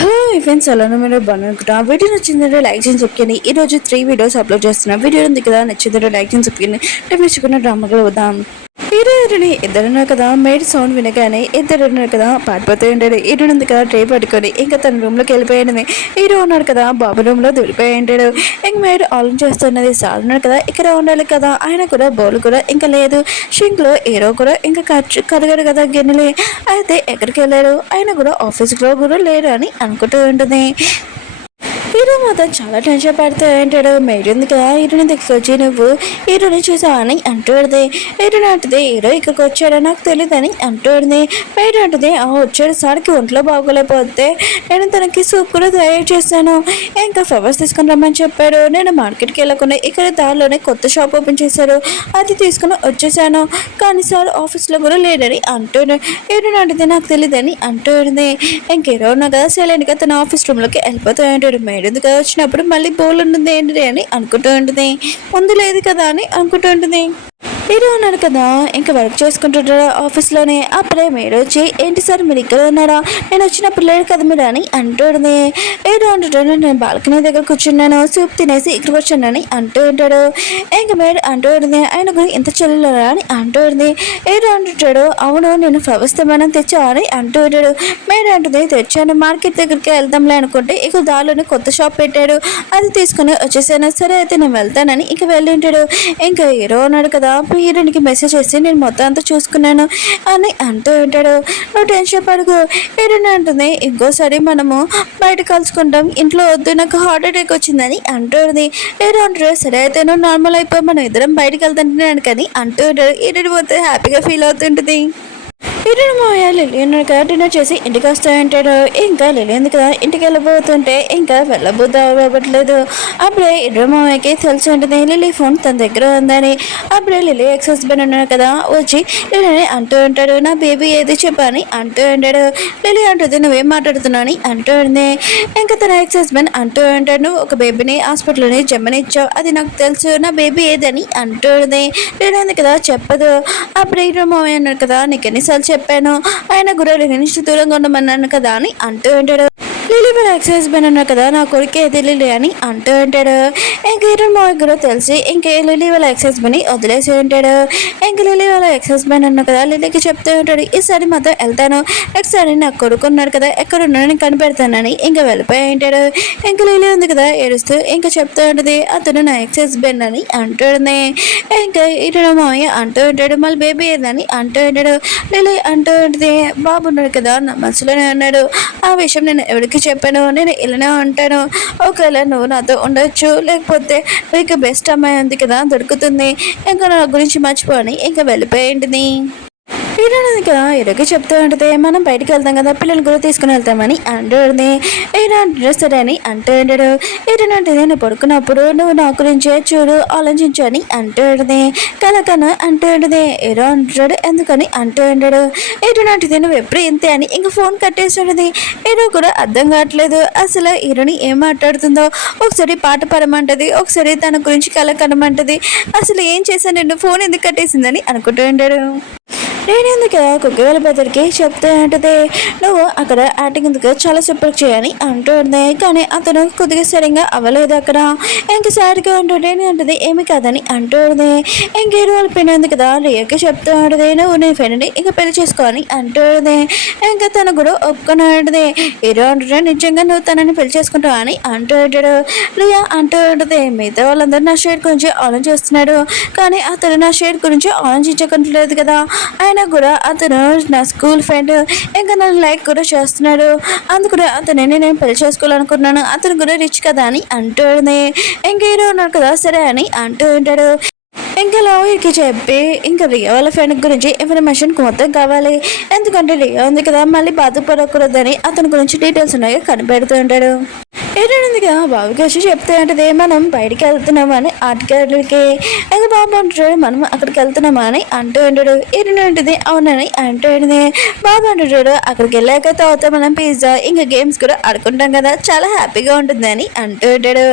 Hello friends, ఎలా మీరు బాగున్నాను. వీడియో నచ్చిందంటే లైక్ చేసి చెప్పండి. ఈరోజు 3 వీడియోస్ అప్లోడ్ చేస్తున్నాను. వీడియో ఉంది కదా, నచ్చిందంటే లైక్ చేసి చెప్పండి. నచ్చుకున్న డ్రామాగా వద్దాం. హీరోయిని ఇద్దరున్నారు కదా, మేడ్ సౌండ్ వినగానే ఇద్దరున్నారు కదా పారిపోతూ ఉంటాడు. హీరో ఉంది కదా ట్రే పట్టుకొని ఇంకా తన రూమ్లోకి వెళ్ళిపోయాడు. హీరో ఉన్నాడు కదా బాబు రూమ్లో దూరిపోయి ఉంటాడు. ఇంక మేడ్ ఆలోచన చేస్తున్నది. సార్ ఉన్నాడు కదా ఇక్కడ ఉండాలి కదా, ఆయన కూడా బౌల్ కూడా ఇంకా లేదు. షింక్లో హీరో కూడా ఇంకా కడగాడు కదా గిన్నెలు. అయితే ఎక్కడికి వెళ్ళాడు, ఆయన కూడా ఆఫీస్లో కూడా లేడు అని అనుకుంటూ ఉంటుంది. హీరో మాత్రం చాలా టెన్షన్ పడుతూ ఉంటాడు. మేడం కదా హీరోని దగ్గరికి వచ్చి నువ్వు హీరోని చూసావా అని అంటుంది. హీరోని అంటుంది హీరో ఇక్కడికి వచ్చాడో నాకు తెలియదని అంటుంది. మేడం అంటుంది వచ్చాడు సార్కి ఒంట్లో బాగోలేకపోతే నేను తనకి సూప్ కూడా తయారు చేశాను, ఇంకా ఫ్లవర్స్ తీసుకుని రమ్మని చెప్పాడు. నేను మార్కెట్కి వెళ్ళకుండా ఇక్కడ దారిలోనే కొత్త షాప్ ఓపెన్ చేశారు, అది తీసుకుని వచ్చేసాను. కానీ సార్ ఆఫీస్లో కూడా లేడని అంటుంది. హీరోని అంటుంది నాకు తెలియదని అంటుంది. ఇంక హీరో ఉన్నా కదా సైలెంట్గా తన ఆఫీస్ రూమ్లోకి వెళ్ళిపోతూ ఉంటాడు. మేడం ఎందుకు వచ్చినప్పుడు మళ్ళీ బౌల్ ఉంటుంది ఏంటి అని అనుకుంటూ ఉంటుంది. ముందు లేదు కదా అని అనుకుంటూ ఉంటుంది. హీరో ఉన్నాడు కదా ఇంకా వర్క్ చేసుకుంటుంటాడు ఆఫీస్లోనే. అప్పుడే మీరు వచ్చి ఏంటి సార్ మీరు ఇక్కడ ఉన్నారా, నేను వచ్చినప్పుడు లేడు కదా మీరు అని అంటుంది. హీరో అంటుంటాడు నేను బాల్కనీ దగ్గర కూర్చున్నాను, సూప్ తినేసి ఇక్కడికి వచ్చానని అంటూ ఉంటాడు. ఇంకా మీరు అంటూ ఉంటుంది ఆయన గురించి ఎంత చెల్లెలరా అని అంటూ ఉంటుంది. హీరో అంటుంటాడు అవును నేను ఫ్లవర్స్ తెమ్మని తెచ్చా అని అంటూ ఉంటాడు. మీరు అంటుంది తెచ్చాను, మార్కెట్ దగ్గరికి వెళ్దాంలే అనుకుంటే ఇక దారిలోనే కొత్త షాప్ పెట్టాడు, అది తీసుకుని వచ్చేసాను. సరే అయితే నేను వెళ్తానని ఇక వెళ్ళి ఉంటాడు. ఇంకా హీరో ఉన్నాడు కదా హీరోనికి మెసేజ్ చేసి నేను మొత్తం అంతా చూసుకున్నాను అని అంటూ ఉంటాడు. నువ్వు టెన్షన్ పడుకు. హీరోని అంటుంది ఇంకోసారి మనము బయట కలుసుకుంటాం, ఇంట్లో వద్దు నాకు హార్ట్ అటాక్ వచ్చిందని అంటుంది. హీరో అంటాడు సరే అయితే నువ్వు నార్మల్ అయిపోయి మనం ఇద్దరం బయటకు వెళ్తుంటున్నాను కానీ అంటూ ఉంటాడు. హీరోని పోతే హ్యాపీగా ఫీల్ అవుతుంటుంది. హీరోని మావయ్య లిల్లీ ఉన్నాడు కదా డిన్నర్ చేసి ఇంటికి వస్తూ ఉంటాడు. ఇంకా లిల్లీ ఉంది కదా ఇంటికి వెళ్ళబోతుంటే ఇంకా వెళ్ళబోద్దు అవ్వట్లేదు. అప్పుడే హీరో మావయ్యకి తెలిసి ఉంటుంది లిల్లీ ఫోన్ తన దగ్గర ఉందని. అప్పుడే లిల్లీ ఎక్స్ హస్బెండ్ ఉన్నాడు కదా వచ్చి లిల్లీని అంటూ ఉంటాడు నా బేబీ ఏది చెప్పని అంటూ ఉంటాడు. లిల్లీ అంటుంది నువ్వేం మాట్లాడుతున్నావు అని అంటూ ఉంది. ఇంకా తన ఎక్స్ హస్బెండ్ అంటూ ఉంటాడు నువ్వు ఒక బేబీని హాస్పిటల్లోని జమ్మనిచ్చావు, అది నాకు తెలుసు, నా బేబీ ఏదని అంటూ ఉంది. లిల్లీ ఉంది కదా చెప్పదు. అప్పుడు హీరో మావయ్య ఉన్నాడు కదా నీకు ఎన్నిసార్లు చెప్పాను, ఆయన గుర్రాలు నుంచి దూరంగా ఉండమన్నాను కదా అని అంటూ ఉంటాడు. లిల్లీ వాళ్ళ ఎక్స్ హస్బెండ్ ఉన్నారు కదా నా కొడుకే ఇది లిల్లీ అని అంటూ ఉంటాడు. ఇంక హీరో మావయ్య కూడా తెలిసి ఇంకే లిల్లీ వాళ్ళ ఎక్స్ హస్బెండ్ని వదిలేసి ఉంటాడు. ఇంక లిల్లీ వాళ్ళ ఎక్స్ హస్బెండ్ ఉన్నారు కదా లిల్లీకి చెప్తూ ఉంటాడు ఈసారి మాత్రం వెళ్తాను, నెక్స్ట్ సారి నాకు కొడుకు ఉన్నాడు కదా ఎక్కడ ఉన్నాడు నేను కనిపెడతానని ఇంకా వెళ్ళిపోయి ఉంటాడు. ఇంక లిల్లీ ఉంది కదా ఏడుస్తూ ఇంకా చెప్తూ ఉంటుంది అతను నా ఎక్స్ హస్బెండ్ అని అంటుంది. ఇంకా హీరో మావయ్య అంటూ ఉంటాడు మళ్ళీ బేబీ ఏదని అంటూ ఉంటాడు. లిల్లీ అంటూ ఉంటుంది బాబు ఉన్నాడు కదా నా మనసులోనే ఉన్నాడు, ఆ విషయం నేను ఎవరికి చెప్పాను, నేను ఇలానే ఉంటాను, ఒకవేళ నువ్వు నాతో ఉండొచ్చు లేకపోతే నీకు బెస్ట్ అమ్మాయి ఉంది కదా దొరుకుతుంది, ఇంకా నా గురించి మర్చిపోని ఇంకా వెళ్ళిపోయింది. హీరోని కదా హీరోకి చెప్తూ ఉంటుంది మనం బయటకు వెళ్తాం కదా పిల్లలు కూడా తీసుకుని వెళ్తామని అంటుంది. హీరో డ్రెస్ అని అంటూ ఉంటాడు. హీరోని అంటే నేను పడుకున్నప్పుడు నువ్వు నా గురించే చూడు ఆలోచించు అని అంటూ ఉంటుంది. కనకను అంటూ ఉంటుంది. హీరో అంటాడు ఎందుకని అంటూ ఉంటాడు. హీరోని అంటే నువ్వు ఎప్పుడు ఇంతే అని ఇంకా ఫోన్ కట్టేసి ఉంటుంది. హీరో కూడా అర్థం కావట్లేదు అసలు హీరోని ఏం మాట్లాడుతుందో, ఒకసారి పాట పడమంటది, ఒకసారి తన గురించి కళ కనమంటది, అసలు ఏం చేశాను నేను ఫోన్ ఎందుకు కట్టేసిందని అనుకుంటూ ఉంటాడు. నేను ఎందుకు కుక్కవేళ బెదరికి చెప్తూ ఉంటుంది నువ్వు అక్కడ యాక్టింగ్ ఎందుకు చాలా సూపర్ చేయని అంటుంది. కానీ అతను కొద్దిగా సరిగ్గా అవ్వలేదు అక్కడ. ఇంక సారిగా అంటుంటే ఉంటుంది ఏమి కాదని అంటుంది. ఇంక రోజులు పెళ్ళింది కదా రియకి చెప్తూ ఉంటుంది నువ్వు నీ ఫ్రెండ్ని ఇంకా పెళ్లి చేసుకోని అంటుంది. ఇంకా తను కూడా ఒప్పుకొని ఉంటుంది. హీరో అంటుంటే నిజంగా నువ్వు తనని పెళ్లి చేసుకుంటావు అని అంటూ ఉంటాడు. రియా అంటూ ఉంటుంది మిగతా వాళ్ళందరూ నా షేర్ గురించి ఆలోచిస్తున్నాడు కానీ అతను నా షేర్ గురించి ఆలోచించకుంటలేదు కదా, ఆయన కూడా అతను నా స్కూల్ ఫ్రెండ్ ఇంకా నన్ను లైక్ కూడా చేస్తున్నాడు, అందుకనే అతనే నేను పెళ్లి చేసుకోవాలనుకున్నాను, అతను కూడా రిచ్ కదా అని అంటుంది. ఇంకా హీరో ఉన్నాడు కదా సరే అని అంటూ ఉంటాడు. ఇంకా లాయర్కి చెప్పి ఇంకా రియా వాళ్ళ ఫ్రెండ్ గురించి ఇన్ఫర్మేషన్ మొత్తం కావాలి, ఎందుకంటే రియా ఉంది కదా మళ్ళీ బాధపడకూడదని అతని గురించి డీటెయిల్స్ ఉన్నాయో కనిపెడుతూ ఉంటాడు. ఏంటందుగా బాబుకి వచ్చి చెప్తే అంటది మనం బయటికి వెళ్తున్నామని ఆటగాళ్ళకి ఇంకా బాబు అంటాడు మనం అక్కడికి వెళ్తున్నామా అని అంటూ ఉంటాడు ఏంటంటది అవునని అంటూ ఉంటుంది బాబు అంటాడు అక్కడికి వెళ్ళాక తర్వాత మనం పిజ్జా ఇంకా గేమ్స్ కూడా ఆడుకుంటాం కదా చాలా హ్యాపీగా ఉంటుంది అని అంటూ ఉంటాడు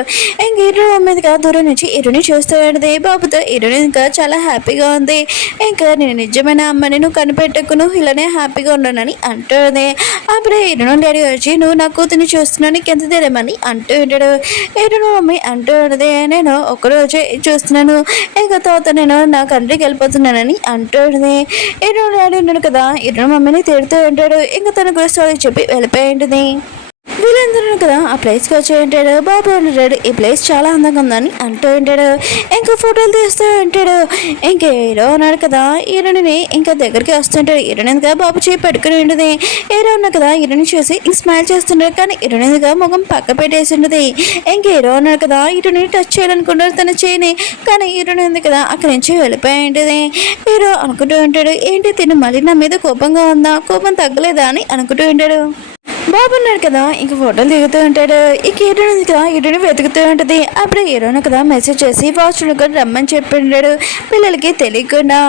ఇంక ఇరు మీదుగా దూరం నుంచి ఇరుని చూస్తూ ఉంటుంది బాబుతో ఇరుని ఇంకా చాలా హ్యాపీగా ఉంది ఇంకా నేను నిజమైన అమ్మని నువ్వు కనిపెట్టుకు నువ్వు ఇలానే హ్యాపీగా ఉన్నానని అంటుంది అప్పుడే ఇరును డాడీ వచ్చి నువ్వు నా కూతుర్ని చూస్తున్నావు నీకు ఎంత తెలియమని అంటూ ఉంటాడు ఇరును మమ్మీ అంటూ ఉంటుంది నేను ఒక్కరోజే చూస్తున్నాను ఇంకా తర్వాత నేను నా కంట్రీకి వెళ్ళిపోతున్నానని అంటూ ఉంటుంది ఇరును డాడీ ఉన్నాడు కదా ఇరును మమ్మీని తిడుతూ ఉంటాడు ఇంకా తన గురించి చెప్పి వెళ్ళిపోయి ఉంటుంది వీళ్ళందరూ కదా ఆ ప్లేస్కి వచ్చి ఉంటాడు బాబు అంటాడు ఈ ప్లేస్ చాలా అందంగా ఉందని అంటూ ఉంటాడు ఇంకా ఫోటోలు తీస్తూ ఉంటాడు ఇంకా హీరో ఉన్నాడు కదా హీరోని ఇంకా దగ్గరికి వస్తుంటాడు హీరోనిగా బాబు చేయి పెట్టుకుని ఉంటుంది హీరో ఉన్నా కదా హీరోని చూసి స్మైల్ చేస్తుంటాడు కానీ హీరోనిగా ముఖం పక్క పెట్టేసి ఉంటుంది ఇంకా హీరో ఉన్నాడు కదా హీరోని టచ్ చేయాలనుకుంటాడు తన చేయని కానీ హీరోని ఉంది కదా అక్కడి నుంచి వెళ్ళిపోయి ఉంటుంది హీరో అనుకుంటూ ఉంటాడు ఏంటి తిను మళ్ళీ నా మీద కోపంగా ఉందా కోపం తగ్గలేదా అని అనుకుంటూ ఉంటాడు బాబు ఉన్నాడు కదా ఇంకా ఫోటోలు దిగుతూ ఉంటాడు ఇక హీరోని ఉంది కదా హీరోని వెతుకుతూ ఉంటుంది అప్పుడు హీరోని కదా మెసేజ్ చేసి వాష్రూమ్ కూడా రమ్మని చెప్పి ఉంటాడు పిల్లలకి తెలియకుండా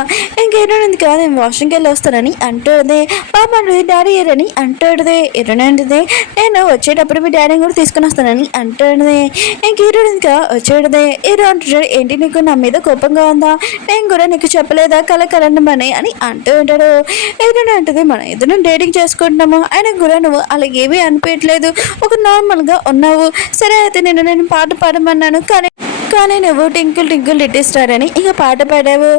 ఇంకా హీరోని ఉంది కదా నేను వాష్రూమ్కి వెళ్ళి వస్తానని అంటుంది బాబు అంటుంది డాడీ హీరోని అంటుంది హీరోని అంటుంది నేను వచ్చేటప్పుడు మీ డాడీని కూడా తీసుకుని వస్తానని అంటుంది ఇంక హీరోని ఉంది కదా వచ్చేటది హీరో అంటున్నాడు ఏంటి నీకు నా మీద కోపంగా ఉందా నేను కూడా నీకు చెప్పలేదా కలకలండమని అని అంటూ ఉంటాడు హీరోని అంటుంది మనం ఏదైనా డేటింగ్ చేసుకుంటున్నాము ఆయన కూడా నువ్వు అలాగేమీ అనిపించలేదు ఒక నార్మల్గా ఉన్నావు సరే అయితే నేను పాట పాడమన్నాను కానీ నువ్వు టింకుల్ టింకుల్ లిటిల్ స్టార్ అని ఇంకా పాట పాడావు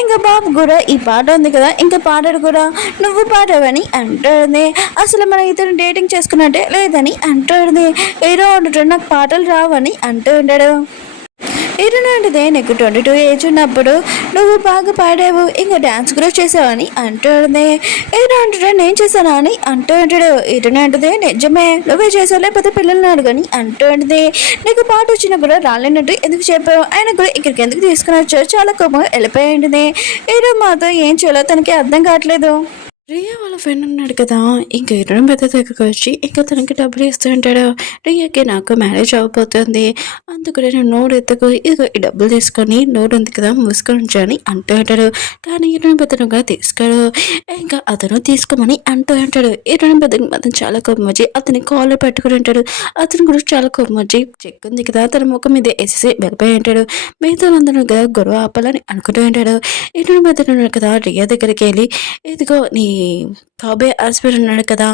ఇంకా బాబు కూడా ఈ పాట ఉంది కదా ఇంకా పాడాడు కూడా నువ్వు పాడావని అంటుంది అసలు మన ఇతను డేటింగ్ చేసుకున్నట్టే లేదని అంటుంది ఏదో అంటుంటాడు నాకు పాటలు రావని అంటూ ఉంటాడు ఏంటంటే నీకు 22 ఏజ్ ఉన్నప్పుడు నువ్వు బాగా పాడావు ఇంకా డ్యాన్స్ కూడా చేసావని అంటుంది ఏంటంటే నేను చేశానా అని అంటూ ఉంటాడు ఏంటంటే నిజమే నువ్వే చేసావు లేకపోతే పిల్లల్ని అడుగని అంటూ ఉంటుంది నీకు పాట వచ్చినా కూడా రాలేనట్టు ఎందుకు చెప్పావు ఆయన కూడా ఇక్కడికి ఎందుకు తీసుకుని వచ్చావు చాలా కోపంగా వెళ్ళిపోయి ఉంటుంది ఏదో మాతో ఏం చేయాలో తనకి అర్థం కావట్లేదు రియా వాళ్ళ ఫ్రెండ్ ఉన్నాడు కదా ఇంకా ఇరవై పెద్ద దగ్గరకు వచ్చి ఇంకా తనకి డబ్బులు ఇస్తూ ఉంటాడు రియాకి నాకు మ్యారేజ్ అవ్వబోతుంది అందుకు నేను నోరు ఎత్తుకు ఇదిగో ఈ డబ్బులు తీసుకొని నోరు ఉంది కదా మూసుకొని ఉంచని అంటూ ఉంటాడు కానీ ఇరవై పెద్దగా తీసుకోడు ఇంకా అతను తీసుకోమని అంటూ ఉంటాడు ఇరవై పెద్దకి మాత్రం చాలా కోపం వచ్చి అతని కాలర్ పెట్టుకుని ఉంటాడు అతను కూడా చాలా కోపం వచ్చి చెక్ ఉంది కదా తన ముఖం మీద వేసేసి వెళ్ళిపోయి ఉంటాడు మిగతా అందరూ కదా గొడవ ఆపాలని అనుకుంటూ ఉంటాడు ఇరవై పెద్ద కదా రియా దగ్గరికి వెళ్ళి ఇదిగో నీ కాబోయే హస్బెండ్ ఉన్నాడు కదా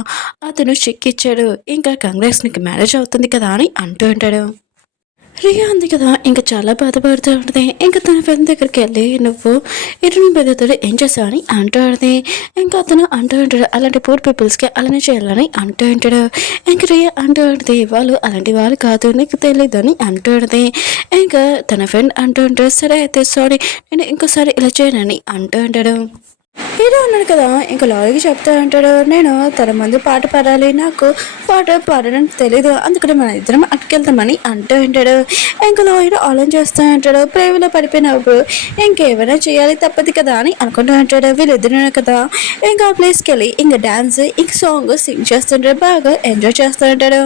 అతను చెక్ ఇచ్చాడు ఇంకా కాంగ్రెస్ నీకు మ్యారేజ్ అవుతుంది కదా అని అంటూ ఉంటాడు రియా ఉంది కదా ఇంకా చాలా బాధపడుతూ ఉంటుంది ఇంకా తన ఫ్రెండ్ దగ్గరికి వెళ్ళి నువ్వు ఇటు పెద్దతో ఏం చేస్తావు అని అంటూ ఉంటుంది ఇంకా అతను అంటూ ఉంటాడు అలాంటి పూర్ పీపుల్స్కి అలానే చేయాలని అంటూ ఉంటాడు ఇంకా రియా అంటూ ఉంటుంది వాళ్ళు అలాంటి వాళ్ళు కాదు నీకు తెలియదు అని అంటూ ఉంటుంది ఇంకా తన ఫ్రెండ్ అంటూ ఉంటాడు సరే అయితే సారీ నేను ఇంకోసారి ఇలా చేయనని అంటూ ఉంటాడు హీరో ఉన్నాడు కదా ఇంకా లారీకి చెప్తా ఉంటాడు నేను తన ముందు పాట పాడాలి నాకు పాట పాడడం తెలీదు అందుకని మన ఇద్దరం అక్కడికెళ్తామని అంటూ ఉంటాడు ఇంకా లాయర్ ఆలోచన చేస్తూ ఉంటాడు ప్రేమలో పడిపోయినప్పుడు ఇంకేమైనా చేయాలి తప్పదు కదా అని అనుకుంటూ ఉంటాడు వీళ్ళిద్దరు కదా ఇంకా ఆ ప్లేస్కి వెళ్ళి ఇంకా డాన్స్ ఇంక సాంగ్ సింగ్ చేస్తుంటాడు బాగా ఎంజాయ్ చేస్తూ ఉంటాడు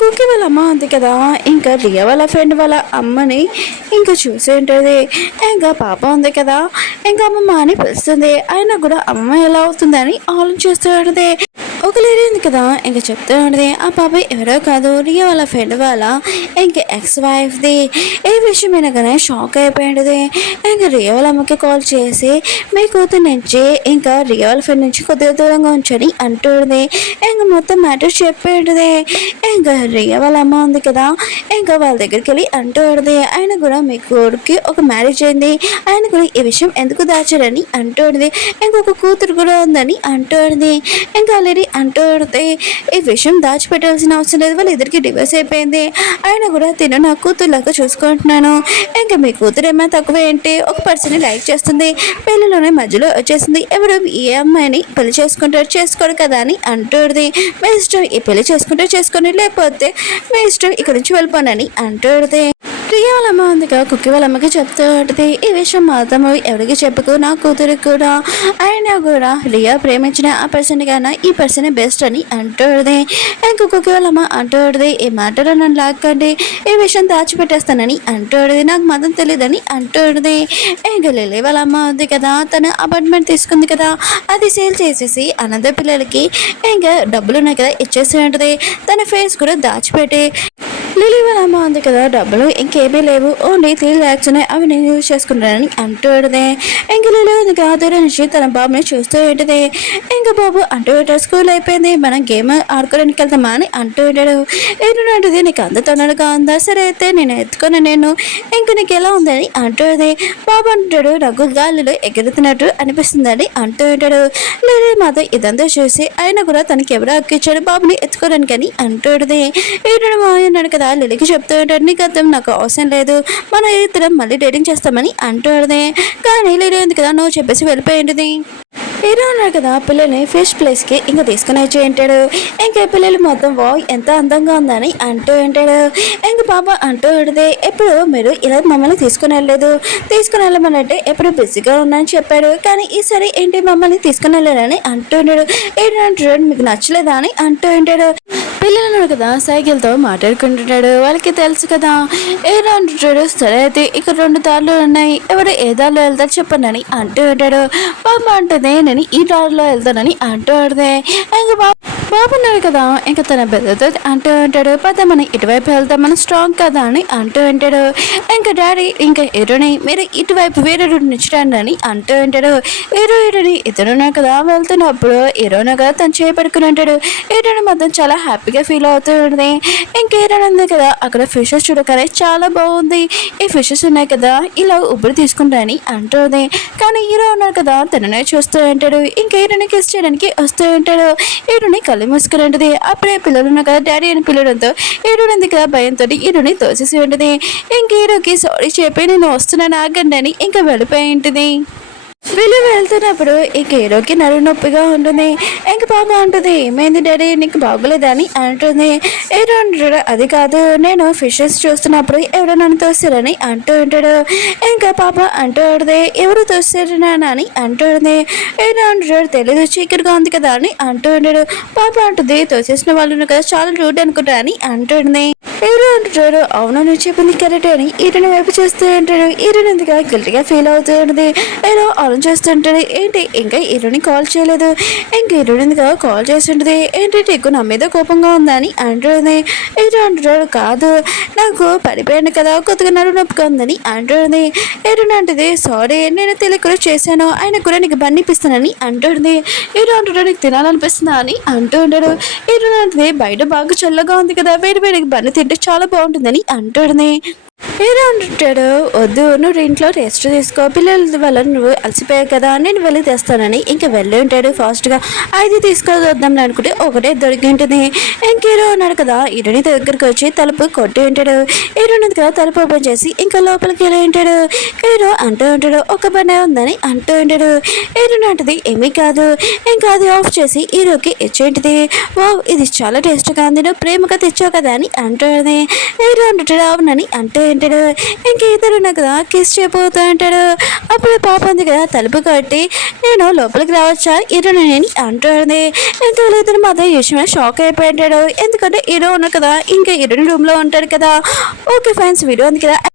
కుకి వాళ్ళ అమ్మ ఉంది కదా ఇంకా రియా వాళ్ళ ఫ్రెండ్ వాళ్ళ అమ్మని ఇంకా చూసి ఉంటుంది ఇంకా పాప ఉంది కదా ఇంకా అమ్మమ్మ అని పిలుస్తుంది అయినా కూడా అమ్మమ్మ ఎలా అవుతుంది అని ఆలోచిస్తూ ఉంటుంది ఒక లేడీ ఉంది కదా ఇంకా చెప్తూ ఉంటుంది ఆ పాప ఎవరో కాదు రియా వాళ్ళ ఫ్రెండ్ వాళ్ళ ఇంకా ఎక్స్ వైఫ్ది ఏ విషయమైనాగానే షాక్ అయిపోయింది ఇంకా రియా వాళ్ళ అమ్మకి కాల్ చేసి మీ కూతురు నుంచి ఇంకా రియా వాళ్ళ ఫ్రెండ్ నుంచి కొద్దిగా దూరంగా ఉంచని అంటుంది ఇంకా మొత్తం మ్యాటర్ చెప్పి ఉంటుంది ఇంకా రియా వాళ్ళ అమ్మ ఉంది కదా ఇంకా వాళ్ళ దగ్గరికి వెళ్ళి అంటూ ఉంటుంది ఆయన కూడా మీ కొడుకు ఒక మ్యారేజ్ అయింది ఆయన కూడా ఈ విషయం ఎందుకు దాచారని అంటూ ఉంటుంది ఇంకొక కూతురు కూడా ఉందని అంటూ ఉంటుంది ఇంకా ఆల్రెడీ అంటూ ఉంటుంది ఈ విషయం దాచిపెట్టాల్సిన అవసరం లేదు వాళ్ళ ఇద్దరికి డివోర్స్ అయిపోయింది ఆయన కూడా తిను నా కూతురులాగా చూసుకుంటున్నాను ఇంకా మీ కూతురు ఏమైనా తక్కువ ఏంటి ఒక పర్సన్ లైక్ చేస్తుంది పెళ్ళిలోనే మధ్యలో వచ్చేసింది ఎవరు ఈ అమ్మాయిని పెళ్లి చేసుకుంటారు చేసుకోరు కదా అని అంటుంది మీ ఇష్టం ఈ పెళ్లి చేసుకుంటే చేసుకొని లేకపోతే మీ ఇష్టం ఇక్కడ నుంచి వెళ్ళిపోనని అంటుంది రియా వాళ్ళమ్మ అందుక కుక్కి వాళ్ళమ్మకి చెప్తూ ఉంటుంది. ఈ విషయం మాత్రము ఎవరికి చెప్పుకో, నా కూతురు కూడా అయినా కూడా రియా ప్రేమించిన ఆ పర్సన్ కన్నా ఈ పర్సన్ బెస్ట్ అని అంటుంది. ఇంక కుక్కి వాళ్ళమ్మ అంటుంది, ఈ మాటలో నన్ను లాక్కండి, ఈ విషయం దాచిపెట్టేస్తానని అంటుంది. నాకు మాత్రం తెలియదని అంటుంది. ఇంక లిల్లీ వాళ్ళమ్మ ఉంది కదా, తను అపార్ట్మెంట్ తీసుకుంది కదా, అది సేల్ చేసేసి అనంత పిల్లలకి ఇంకా డబ్బులు ఉన్నాయి కదా ఇచ్చేసి ఉంటుంది. తన ఫేస్ కూడా దాచిపెట్టి లిలీ వాళ్ళ అమ్మ ఉంది కదా, డబ్బులు ఇంకేమీ లేవు, ఓన్లీ 3 lakhs ఉన్నాయి, అవి నేను యూజ్ చేసుకుంటానని అంటుంది. ఇంక లిలీ ఉంది కదా, దూరం నుంచి తన బాబుని చూస్తూ ఉంటుంది. ఇంకా బాబు అంటూ ఉంటాడు, స్కూల్ అయిపోయింది, మనం గేమ్ ఆడుకోవడానికి వెళ్తామా అని అంటూ ఉంటాడు. ఏంటంటుంది, నీకు అంత తొందరగా ఉందా, సరే అయితే నేను ఎత్తుకుని నేను ఇంక నీకు ఎలా ఉందని అంటుంది. బాబు అంటాడు, నాకు గాలిలో ఎగురుతున్నట్టు అనిపిస్తుందని అంటూ ఉంటాడు. లిలీ మాత్రం ఇదంతా చూసి అయినా కూడా తనకి ఎవరో అక్కిచ్చాడు బాబుని ఎత్తుకోవడానికి అని అంటుంది. ఏంటన్నాడు కదా, లిలీకి చెప్తూ ఉంటాడు, నీకు అర్థం, నాకు అవసరం లేదు, మన ఇద్దరం మళ్ళీ డేటింగ్ చేస్తామని అంటుంది. కానీ లిలీ ఉంది కదా, నువ్వు చెప్పేసి వెళ్ళిపోయింది. హీరో ఉన్నాడు కదా, పిల్లల్ని ఫిష్ ప్లేస్కి ఇంకా తీసుకుని వచ్చి ఉంటాడు. ఇంకా పిల్లలు మొత్తం ఎంత అందంగా ఉందని అంటూ ఉంటాడు. ఇంక పాప అంటూ ఉంటుంది, ఎప్పుడు మీరు ఇలా మమ్మల్ని తీసుకుని వెళ్ళమనంటే ఎప్పుడు బిజీగా ఉన్నానని చెప్పాడు, కానీ ఈసారి ఏంటి మమ్మల్ని తీసుకుని వెళ్ళారని అంటూ ఉంటాడు. ఏంటంటాడు, మీకు నచ్చలేదా అని అంటూ ఉంటాడు. పిల్లలు కదా సైకిల్తో మాట్లాడుకుంటున్నాడు. వాళ్ళకి తెలుసు కదా, ఏదో అంటుంటాడు, సరే అయితే ఇక్కడ 2 దారులు ఉన్నాయి, ఎవరు ఏ దారిలో వెళ్తారు చెప్పండి అని అంటూ ఉంటాడు. పాప అంటుంది, నేను ఈ దారిలో వెళ్తానని అంటూ ఉంటుంది. ఇంకా బాబు ఉన్నాడు కదా, ఇంకా తన బెదతో అంటూ ఉంటాడు, పద మనం ఇటువైపు వెళ్తాం, మనం స్ట్రాంగ్ కదా అని అంటూ ఉంటాడు. ఇంకా డాడీ ఇంకా హీరోని మీరు ఇటువైపు వేరే రూట్ నిచ్చండి అని అంటూ ఉంటాడు. హీరోని ఇతరున్నా కదా వెళ్తున్నప్పుడు హీరోనా కదా తను చేపడుకుని ఉంటాడు. హీరోని మాత్రం చాలా హ్యాపీగా ఫీల్ అవుతూ ఉంటుంది. ఇంకా హీరోని ఉంది కదా, అక్కడ ఫిషెస్ చూడగానే చాలా బాగుంది, ఈ ఫిషెస్ ఉన్నాయి కదా ఇలా ఉబ్బరి తీసుకుంటానని అంటుంది. కానీ హీరో ఉన్నాడు కదా, తననే చూస్తూ ఉంటాడు. ఇంకా హీరోని కిస్ చేయడానికి వస్తూ ఉంటాడు. హీరోని కళ్ళు మూసుకుని ఉంటుంది. అప్పుడే పిల్లలు ఉన్నా కదా డాడీ అని పిల్లడంతో హీరోని ఉంది కదా భయంతో హీరోని తోసేసి ఉంటుంది. ఇంక హీరోకి సారీ చెప్పి నేను వస్తున్నాను ఆగండి అని ఇంకా వెళ్ళిపోయి ఉంటుంది. వీళ్ళు వెళ్తున్నప్పుడు ఇంక హీరోకి నడుము నొప్పిగా ఉంటుంది. ఇంక పాప అంటుంది, ఏమైంది డాడీ నీకు బాగోలేదా అని అంటుంది. హీరో అంటాడు, అది కాదు, నేను ఫిషెస్ చూస్తున్నప్పుడు ఎవరో నన్ను తోస్తారని అంటూ ఉంటాడు. ఇంకా పాప అంటూ ఉంటుంది, ఎవరు తోస్తారనా అని అంటూ ఉంటుంది. హీరో అంటాడు, తెలీదు, చీకటిగా ఉంది కదా అని అంటూ ఉంటాడు. పాప అంటుంది, తోసేసిన వాళ్ళు కదా చాలా రూట్ అనుకుంటా అని అంటుంది. హీరో అంటాడు, అవును నువ్వు చెప్పింది కరెక్ట్ అని హీరోని వైపు చేస్తూ ఉంటాడు. హీరోని ఎందుకు గిల్టీగా ఫీల్ అవుతూ ఉంటుంది. హీరో ఆలోచన చేస్తుంటాడు, ఏంటి ఇంకా హీరోని కాల్ చేయలేదు, ఇంక హీరోని ఎందుకు కాల్ చేస్తుంటుంది, ఏంటి నీకు నా మీద కోపంగా ఉందా అని అంటుంది. హీరో అంటాడు, కాదు నాకు పడిపోయాను కదా కొద్దిగా నడు నొప్పిగా ఉందని అంటుంది. హీరోని అంటుంది, సారీ నేను తెలియకుండా చేశాను, ఆయన కూడా నీకు బన్నిపిస్తానని అంటుంది. హీరో అంటాడు, నీకు తినాలనిపిస్తుందా అని అంటూ ఉంటాడు. హీరోని అంటుంది, బయట బాగా చల్లగా ఉంది కదా వేడి వేడికి బన్ని తింటే చాలా బాగుంటుందని అంటుంది. హీరో అంటుంటాడు, వద్దు నువ్వు ఇంట్లో రెస్ట్ తీసుకో, పిల్లల వల్ల నువ్వు అలసిపోయావు కదా, నేను వెళ్ళి తెస్తానని ఇంకా వెళ్ళి ఉంటాడు ఫాస్ట్గా. అది తీసుకొద్దాం అనుకుంటే ఒకటే దొరికి ఉంటుంది. ఇంక హీరో ఉన్నాడు కదా, హీరోని దగ్గరికి వచ్చి తలుపు కొట్టి ఉంటాడు. హీరోని కదా తలుపు ఓపెన్ చేసి ఇంకా లోపలికి వెళ్ళి ఉంటాడు. హీరో అంటూ ఉంటాడు, ఒక పనే ఉందని అంటూ ఉంటాడు. హీరోని అంటది, ఏమీ కాదు, ఇంకా అది ఆఫ్ చేసి హీరోకి ఇచ్చేంటిది. వావ్ ఇది చాలా టేస్ట్గా ఉంది, నువ్వు ప్రేమగా తెచ్చావు కదా అని అంటుంది. హీరో అంటుంటాడు, అవునని అంటూ ఉంటాడు. ఇంక ఇద్దరు కదా కిస్ చేయబోతూ ఉంటాడు. అప్పుడు పాప ఉంది కదా తలుపు కట్టి, నేను లోపలికి రావచ్చా హీరోని అని అంటుంది. ఇంకా ఇద్దరు మాత్రం ఈ విషయమే షాక్ అయిపోయి ఉంటాడు. ఎందుకంటే హీరో ఉన్నాడు కదా ఇంకా హీరోని రూమ్ లో ఉంటాడు కదా. ఓకే ఫ్రెండ్స్, వీడియో ఉంది కదా.